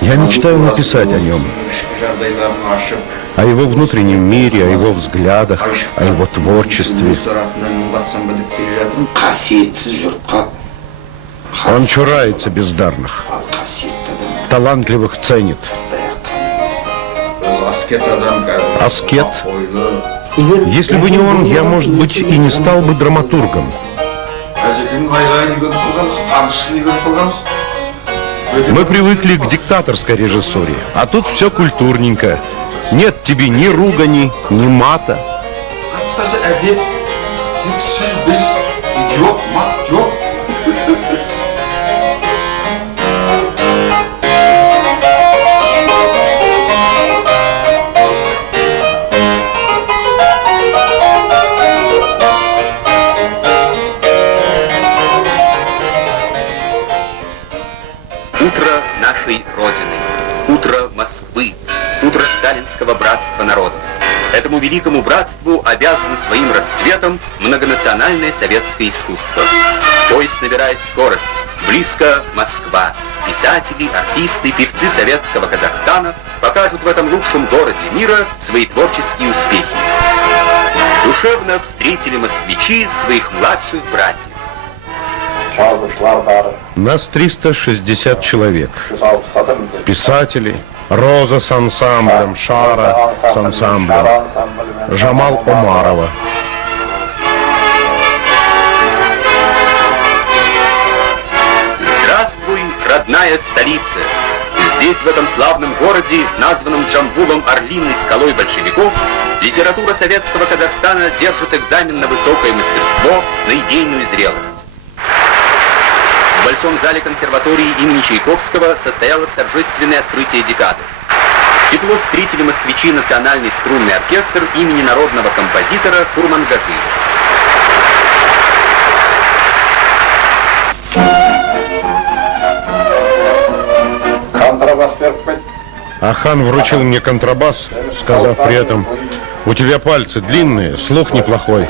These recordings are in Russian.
Я мечтаю написать о нем, о его внутреннем мире, о его взглядах, о его творчестве. Он чурается бездарных, талантливых ценит. Аскет. Если бы не он, я, может быть, и не стал бы драматургом. Мы привыкли к диктаторской режиссуре, а тут все культурненько. Нет тебе ни ругани, ни мата. Утро нашей Родины, утро Москвы, утро сталинского братства народов. Этому великому братству обязано своим рассветом многонациональное советское искусство. Поезд набирает скорость. Близко Москва. Писатели, артисты, певцы советского Казахстана покажут в этом лучшем городе мира свои творческие успехи. Душевно встретили москвичи своих младших братьев. Нас 360 человек. Писатели, Роза с ансамблем, Шара с ансамблем, Жамал Омарова. Здравствуй, родная столица! Здесь, в этом славном городе, названном Джамбулом Орлиной скалой большевиков, литература советского Казахстана держит экзамен на высокое мастерство, на идейную зрелость. В Большом зале консерватории имени Чайковского состоялось торжественное открытие декады. Тепло встретили москвичи Национальный струнный оркестр имени народного композитора Курмангазы. Ахан вручил мне контрабас, сказав при этом: у тебя пальцы длинные, слух неплохой.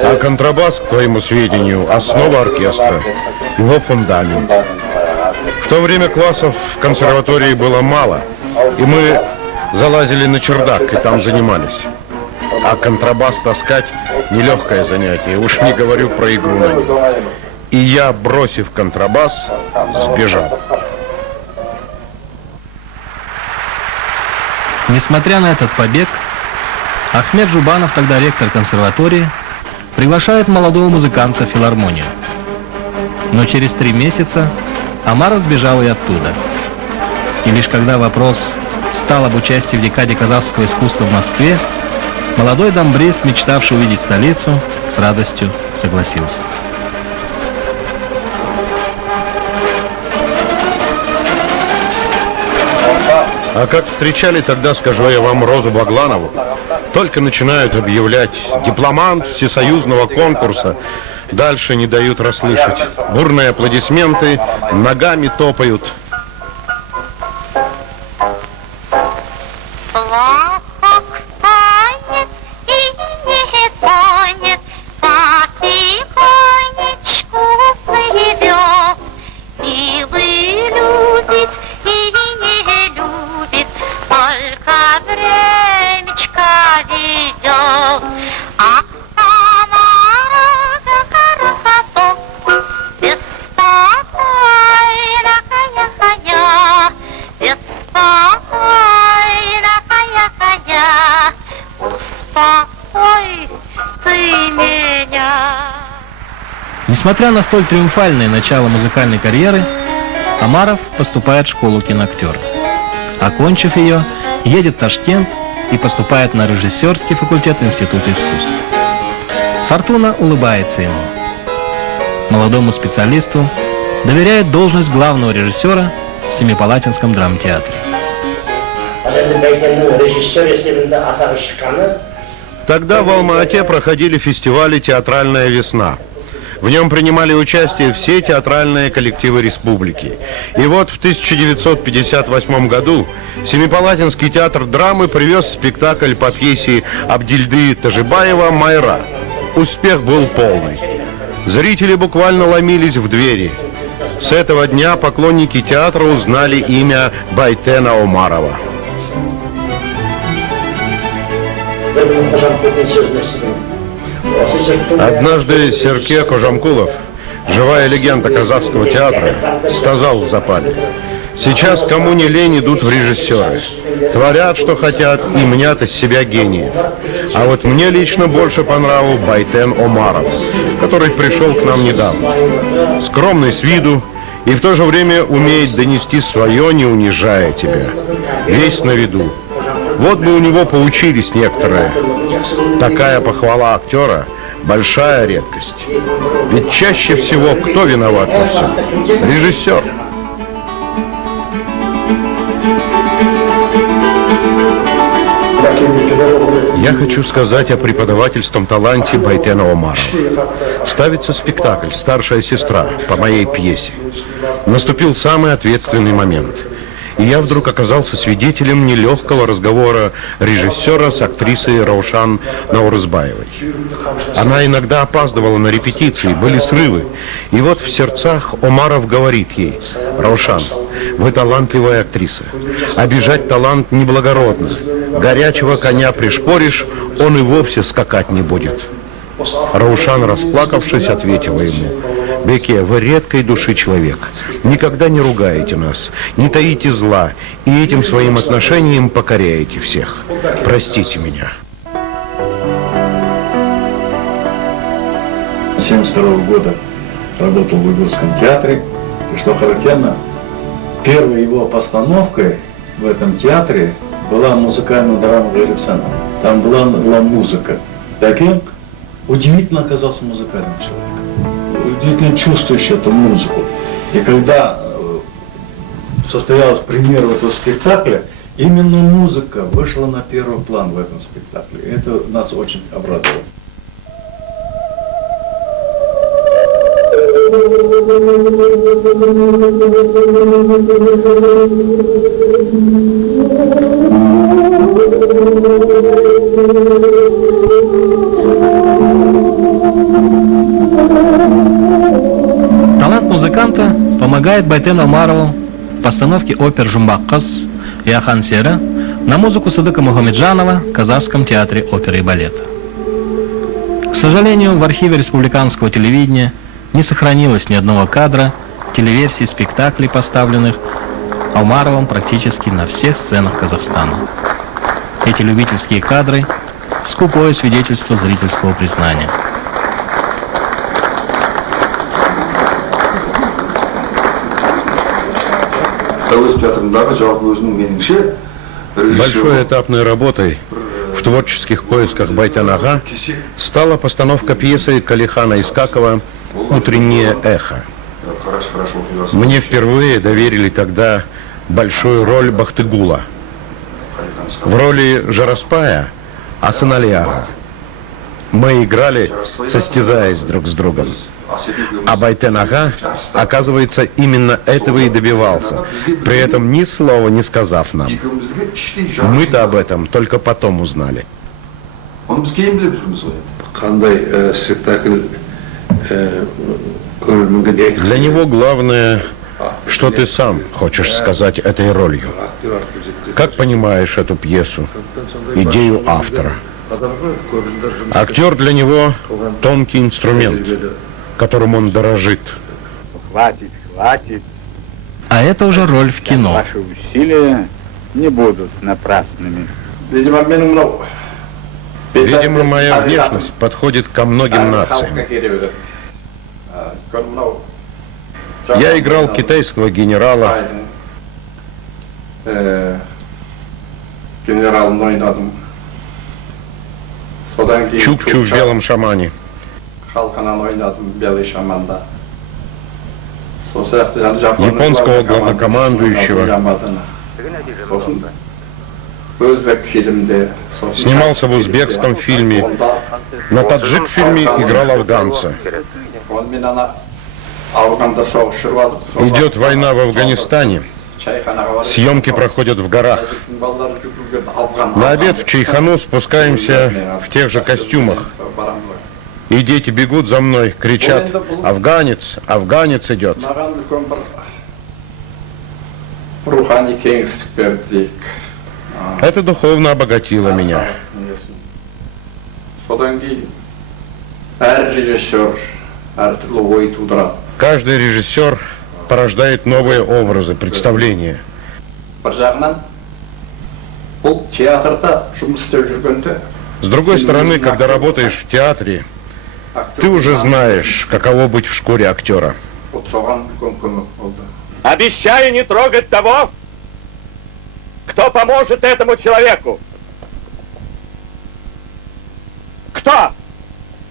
А контрабас, к твоему сведению, основа оркестра, его фундамент. В то время классов в консерватории было мало, и мы залазили на чердак и там занимались. А контрабас таскать нелегкое занятие, уж не говорю про игру на нем. И я, бросив контрабас, сбежал. Несмотря на этот побег, Ахмед Жубанов, тогда ректор консерватории, приглашает молодого музыканта в филармонию. Но через 3 месяца Омаров сбежал и оттуда. И лишь когда вопрос стал об участии в декаде казахского искусства в Москве, молодой дамбрист, мечтавший увидеть столицу, с радостью согласился. А как встречали тогда, скажу я вам, Розу Багланову, только начинают объявлять дипломант всесоюзного конкурса, дальше не дают расслышать. Бурные аплодисменты, ногами топают. Несмотря на столь триумфальное начало музыкальной карьеры, Омаров поступает в школу киноактера. Окончив ее, едет в Ташкент и поступает на режиссерский факультет Института искусств. Фортуна улыбается ему. Молодому специалисту доверяет должность главного режиссера в Семипалатинском драмтеатре. Тогда в Алма-Ате проходили фестивали «Театральная весна». В нем принимали участие все театральные коллективы республики. И вот в 1958 году Семипалатинский театр драмы привез спектакль по пьесе Абдильды Тажибаева «Майра». Успех был полный. Зрители буквально ломились в двери. С этого дня поклонники театра узнали имя Байтена Омарова. Однажды Серке Кожамкулов, живая легенда казахского театра, сказал в запале: «Сейчас кому не лень идут в режиссеры. Творят, что хотят, и мнят из себя гениев. А вот мне лично больше по нраву Байтен Омаров, который пришел к нам недавно. Скромный с виду и в то же время умеет донести свое, не унижая тебя. Весь на виду. Вот бы у него поучились некоторые. Такая похвала актера – большая редкость. Ведь чаще всего кто виноват во всем? Режиссер». Я хочу сказать о преподавательском таланте Байтена Омарова. Ставится спектакль «Старшая сестра» по моей пьесе. Наступил самый ответственный момент. И я вдруг оказался свидетелем нелегкого разговора режиссера с актрисой Раушан Наурызбаевой. Она иногда опаздывала на репетиции, были срывы. И вот в сердцах Омаров говорит ей: «Раушан, вы талантливая актриса. Обижать талант неблагородно. Горячего коня пришпоришь, он и вовсе скакать не будет». Раушан, расплакавшись, ответила ему: «Беке, вы редкой души человек. Никогда не ругаете нас, не таите зла, и этим своим отношением покоряете всех. Простите меня». 1972 года работал в Игорском театре, и что характерно, первой его постановкой в этом театре была музыкальная драма «Глебсана». Там была музыка. Таким удивительно оказался музыкальным человеком, удивительно чувствующий эту музыку. И когда состоялась премьера этого спектакля, именно музыка вышла на первый план в этом спектакле. И это нас очень обрадовало. Талант музыканта помогает Байтену Омарову в постановке опер «Жумбак Кыз» и «Ахан Сера» на музыку Садыка Мухамеджанова в Казахском театре оперы и балета. К сожалению, в архиве республиканского телевидения не сохранилось ни одного кадра телеверсий спектаклей, поставленных Омаровым практически на всех сценах Казахстана. Эти любительские кадры – скупое свидетельство зрительского признания. Большой этапной работой в творческих поисках Байтен-ага стала постановка пьесы Калихана Искакова «Утреннее эхо». Мне впервые доверили тогда большую роль Бахтыгула. В роли Жараспая – Асаналиага. Мы играли, состязаясь друг с другом. А Байтен-ага, оказывается, именно этого и добивался, при этом ни слова не сказав нам. Мы-то об этом только потом узнали. Для него главное, что ты сам хочешь сказать этой ролью. Как понимаешь эту пьесу, идею автора? Актер для него тонкий инструмент, которым он дорожит. Хватит, хватит. А это уже роль в кино. Ваши усилия не будут напрасными. Видимо, моя внешность подходит ко многим нациям. Я играл китайского генерала. Чукчу в «Белом шамане». Японского главнокомандующего. Снимался в узбекском фильме. На таджик-фильме играл афганца. Идет война в Афганистане. Съемки проходят в горах. На обед в Чайхану спускаемся в тех же костюмах. И дети бегут за мной, кричат: «Афганец, афганец идет». Это духовно обогатило меня. Каждый режиссер порождает новые образы, представления. С другой стороны, когда работаешь в театре, ты уже знаешь, каково быть в шкуре актера. Обещаю не трогать того, кто поможет этому человеку. Кто?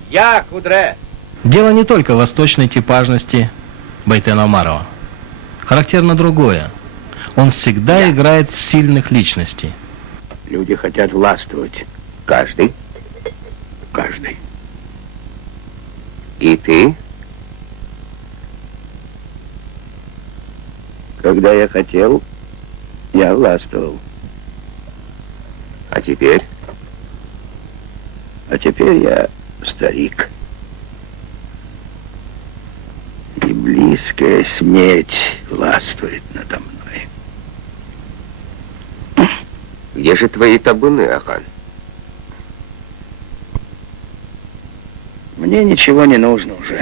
Я, Кудре. Дело не только в восточной типажности Байтена Омарова. Характерно другое. Он всегда играет сильных личностей. Люди хотят властвовать. Каждый. Каждый. И ты? Когда я хотел, я властвовал. А теперь? А теперь я старик. И близкая смерть властвует надо мной. Где же твои табуны, Ахан? Мне ничего не нужно уже.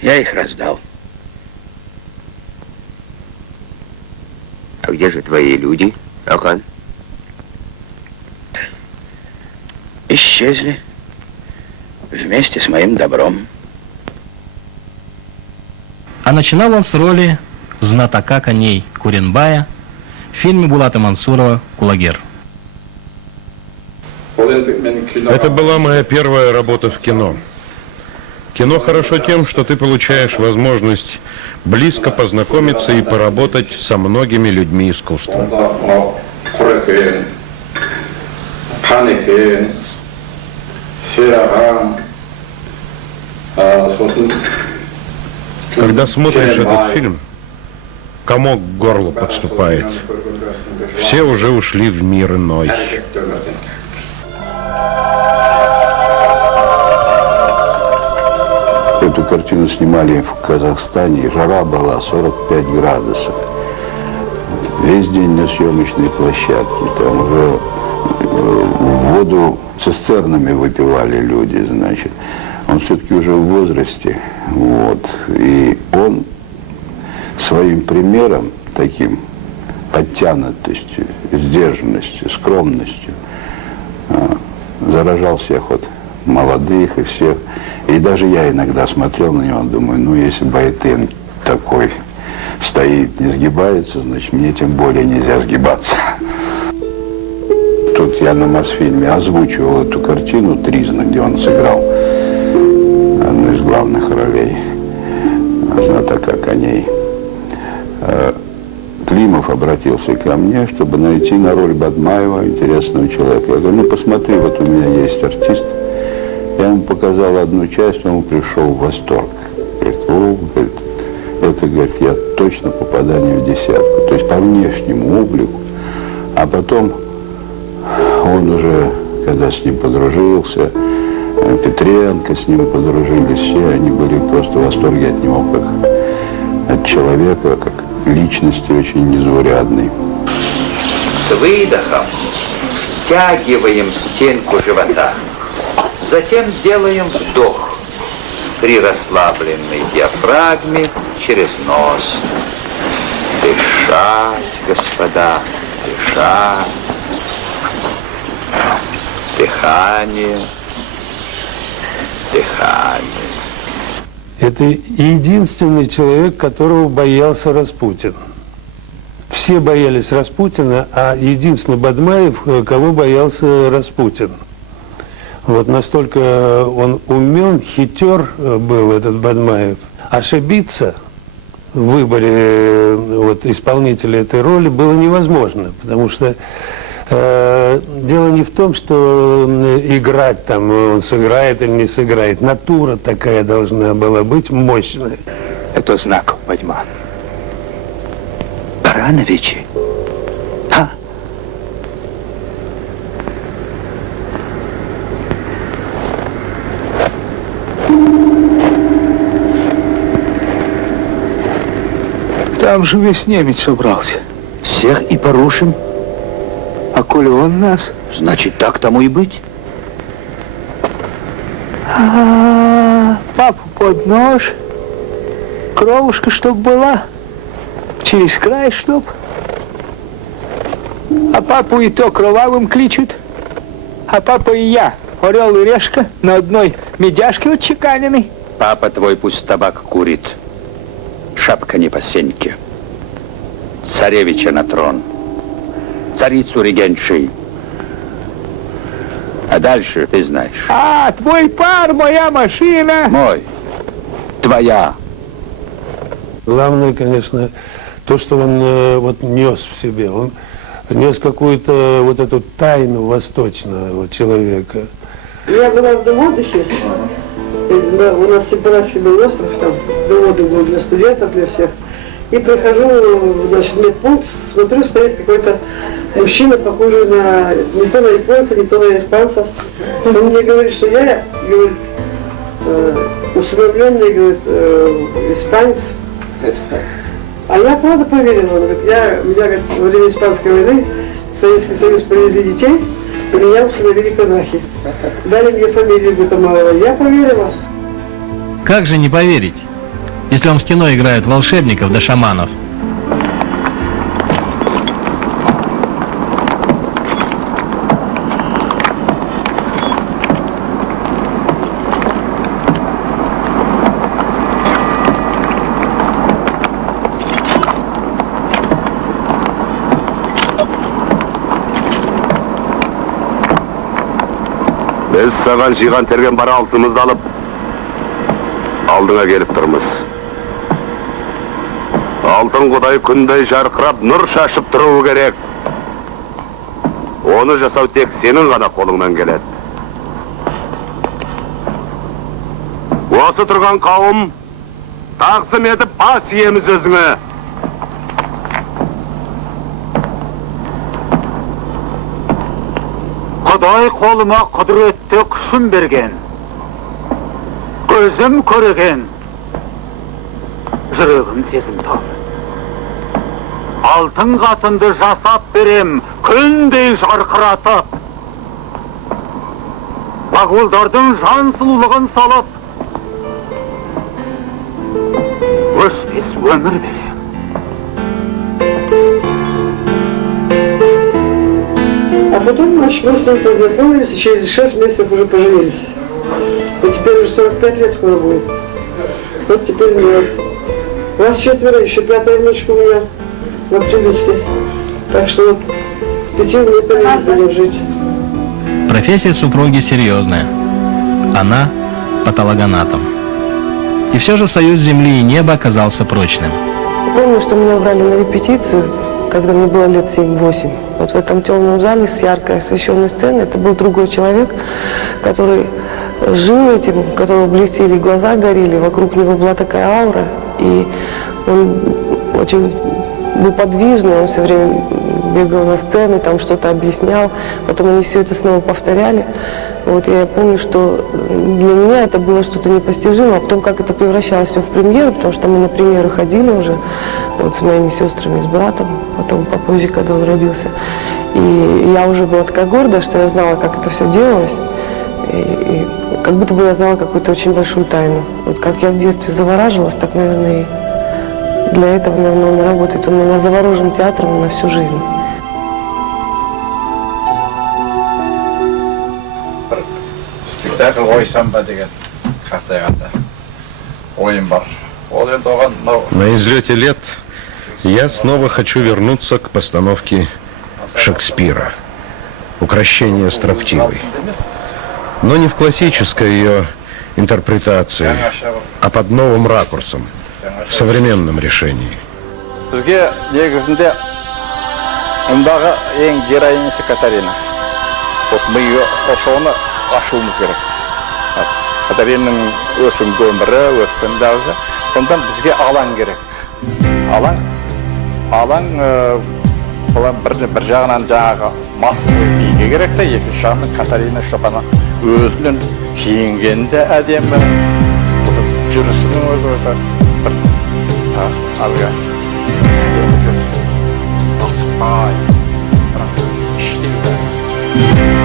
Я их раздал. А где же твои люди, Ахан? Исчезли вместе с моим добром. А начинал он с роли знатока коней Куренбая в фильме Булата Мансурова «Кулагер». Это была моя первая работа в кино. Кино хорошо тем, что ты получаешь возможность близко познакомиться и поработать со многими людьми искусства. Когда смотришь этот фильм, комок к горлу подступает. Все уже ушли в мир иной. Эту картину снимали в Казахстане, и жара была 45 градусов. Весь день на съемочной площадке, там уже воду цистернами выпивали люди, значит. Он все-таки уже в возрасте, вот, и он своим примером, таким подтянутостью, сдержанностью, скромностью, заражал всех вот молодых и всех. И даже я иногда смотрел на него, думаю, ну если Байтен такой стоит, не сгибается, значит мне тем более нельзя сгибаться. Тут я на Мосфильме озвучивал эту картину «Тризна», где он сыграл одну из главных ролей знатока коней. Климов обратился ко мне, чтобы найти на роль Бадмаева интересного человека. Я говорю, ну посмотри, вот у меня есть артист. Я ему показал одну часть, он пришел в восторг. Говорит, о, говорит, это, говорит, я точно попадание в десятку. То есть по внешнему облику. А потом он уже, когда с ним подружился, Петренко с ним подружились, все они были просто в восторге от него, как от человека, как личности очень незаурядной. С выдохом втягиваем стенку живота. Затем делаем вдох при расслабленной диафрагме через нос. Дышать, господа, дышать. Дыхание, дыхание. Это единственный человек, которого боялся Распутин. Все боялись Распутина, а единственный Бадмаев, кого боялся Распутин. Вот настолько он умен, хитер был этот Бадмаев. Ошибиться в выборе вот, исполнителя этой роли было невозможно, потому что дело не в том, что играть там, он сыграет или не сыграет. Натура такая должна была быть мощная. Это знак, Бадьман. Барановичи? А? Там же весь немец собрался. Всех и порушим. А коли он нас, значит, так тому и быть. Папу под нож. Кровушка чтоб была. Через край чтоб. А папу и то кровавым кличут. А папа и я, орел и решка, на одной медяшке отчеканены. Папа твой пусть табак курит. Шапка не по сеньке. Царевича на трон. Царицу регеншей. А дальше ты знаешь. А, твой пар, моя машина. Мой. Твоя. Главное, конечно, то, что он вот нес в себе. Он нес какую-то вот эту тайну восточного человека. Я была в отдыхе. У нас Сепаратский был остров, там отдых был для студентов, для всех. И прихожу, значит, в медпункт, смотрю, стоит какой-то мужчина, похожий на не то на японца, не то на испанца. Он мне говорит, что я, говорит, усыновленный, говорит, испанец. А я правда поверила. Он говорит, меня, говорит, во время Испанской войны в Советский Союз привезли детей, и меня усыновили казахи. Дали мне фамилию Гутамалова. Я поверила. Как же не поверить, если он в кино играет волшебников да шаманов? Biz sаған жиған терген бар алтынымызды алып, алдыңа келіп тұрмыз. Алтын құдай күндей жарқырап, нұр шашып тұруы керек. Оны жасау тек сенің ғана қолыңнан келеді. Осы тұрған қауым тақсым етіп бас иеміз өзіңе. Құдай қолыма құдіретті күшін берген. Көзім көреген. Жүрегім сезім тап. Алтын қатынды жасап берем, күндей жарқыратып. Бағулдардың жан сұлулығын салып, өшпес өмір берем. А потом, значит, мы с ним познакомились и через 6 месяцев уже поженились. И теперь уже 45 лет скоро будет. Вот теперь мне вот. Вас 4, еще 5-я внучка у меня в Актюбинске. Так что вот с 5 внуками будем жить. Профессия супруги серьезная. Она патологоанатом. И все же союз земли и неба оказался прочным. Помню, что меня брали на репетицию, когда мне было лет 7-8. Вот в этом темном зале с яркой освещенной сценой это был другой человек, который жил этим, у которого блестели глаза, горели, вокруг него была такая аура, и он очень был подвижный, он все время бегал на сцену, там что-то объяснял, потом они все это снова повторяли. Вот я помню, что для меня это было что-то непостижимое, а потом как это превращалось все в премьеру, потому что мы на премьеру ходили уже вот с моими сестрами, с братом, потом попозже, когда он родился. И я уже была такая гордая, что я знала, как это все делалось, и как будто бы я знала какую-то очень большую тайну. Вот как я в детстве завораживалась, так, наверное, и для этого, наверное, он работает. Он у меня заворожен театром на всю жизнь. На излете лет я снова хочу вернуться к постановке Шекспира «Укрощение строптивой». Но не в классической ее интерпретации, а под новым ракурсом, в современном решении. Бізге негізінде ондағы ең героинясы Катарина. Вот мы ее соны ашуымыз керек. Катаринаның өсінгі өмірі, өткен дәуі. Сондан бізге алаң керек. Алаң бір жағынан жаңағы массыз биге керек те, екінші жағынан Катарина Шопана өзінің киінгенде әдемі, жүрісінің өзі бір алға бай бірақ іштей бәрі